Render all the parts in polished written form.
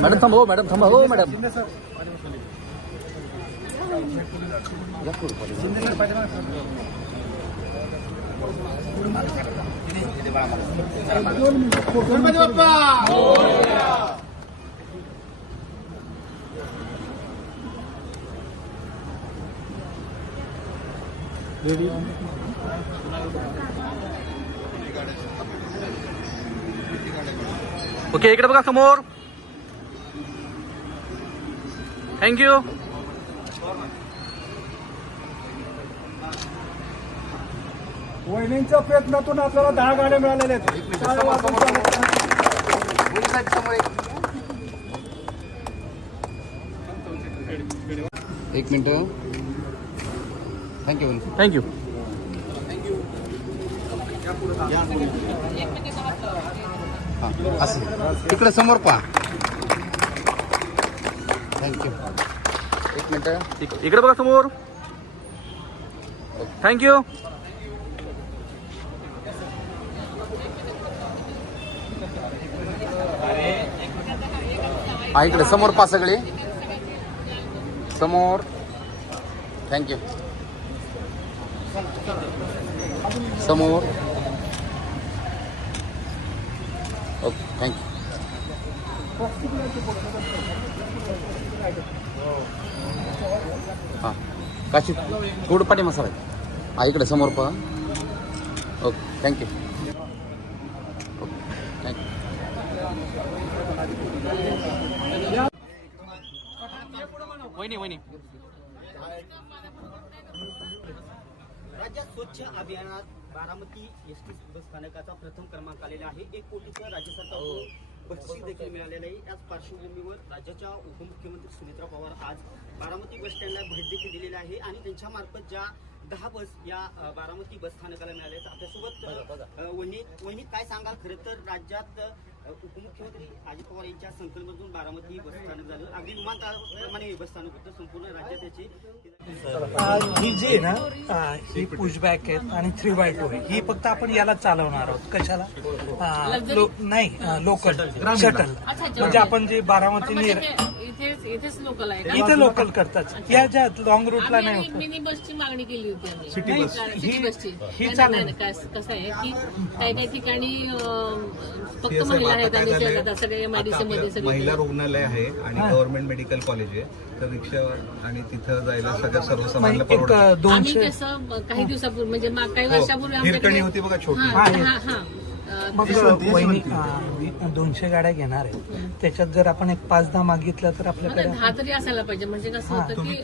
Madam थांबा हो, madam थांबा हो, मॅडम. ओके, इकडे बघा समोर. थँक्यू. वहिनींच्या प्रयत्नातून आपल्याला 10 गाड्या मिळालेल्या आहेत. एक मिनिट. थँक्यू. थँक्यू. हां असं तिकडे समोर पहा. थँक्यू. एक मिनिट. इकडे बघा समोर. थँक्यू. हा इकडे समोर पहा सगळे. समोर. थँक्यू. समोर. Okay thank you. हां काशी थोडं पाठी मसाला आहे. हा इकडे समोर पहा. Okay thank you. Okay thank you. वहिनी राज्यात स्वच्छ अभियानात बारामती एसटी बस स्थानकाचा प्रथम क्रमांक आलेला आहे. 1 कोटीचं राज्य सरकारकडून बक्षीस देखील मिळालेलं आहे. याच पार्श्वभूमीवर राज्याच्या उपमुख्यमंत्री सुनेत्रा पवार आज बारामती बस स्टँडला भेट देखील दिलेली आहे आणि त्यांच्या मार्फत ज्या 10 बस या बारामती बस स्थानकाला मिळाल्या आहेत. आपल्यासोबत वहिनी काय सांगाल? खरं तर राज्यात उपमुख्यमंत्री अजित पवार यांच्या संकल्पनेतून बारामती बस स्थानक झालं. अगदी विमानतळाप्रमाणे बस स्थानक होतं. संपूर्ण राज्यात त्याची ही जी आहे ना, ही पुशबॅक आहेत आणि 3x2 आहे. ही फक्त आपण याला चालवणार आहोत. कशाला? नाही, लोकल शटल. म्हणजे आपण जे बारामती इथेच लोकल आहे. इथे लोकल करतात. या ज्या लॉंग रूटला नाही होत. मिनी बसची मागणी केली होती आम्ही. City bus. सिटी बसची. ही चालेल. कसं आहे की काही ठिकाणी फक्त महिला आहेत आणि सगळ्या एमआयडीसी मध्ये महिला रुग्णालय आहे आणि गव्हर्नमेंट मेडिकल कॉलेज आहे. तर रिक्षा आणि तिथं जायला सगळ्या सर्वसामान्य परवडतं. आम्ही कसं काही दिवसापूर्वी म्हणजे काही वर्षापूर्वी हिरकणी होती बघा छोटी. मग वहिनी 200 गाड्या घेणार आहे. त्याच्यात जर आपण एक 5-10 मागितलं तर आपल्याकडे 10 तरी असायला पाहिजे. म्हणजे कसं होतं की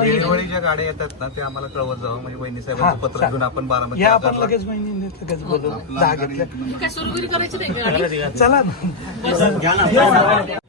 वेळोवेळी ज्या गाड्या येतात ना ते आम्हाला कळवत जावं. म्हणजे वहिनी साहेबांचं पत्र घेऊन आपण बारामती या आपण लगेच वहिनी लगेच बोलू. 10 घेतल्या. काय सुरू करायची नाही. चला ना.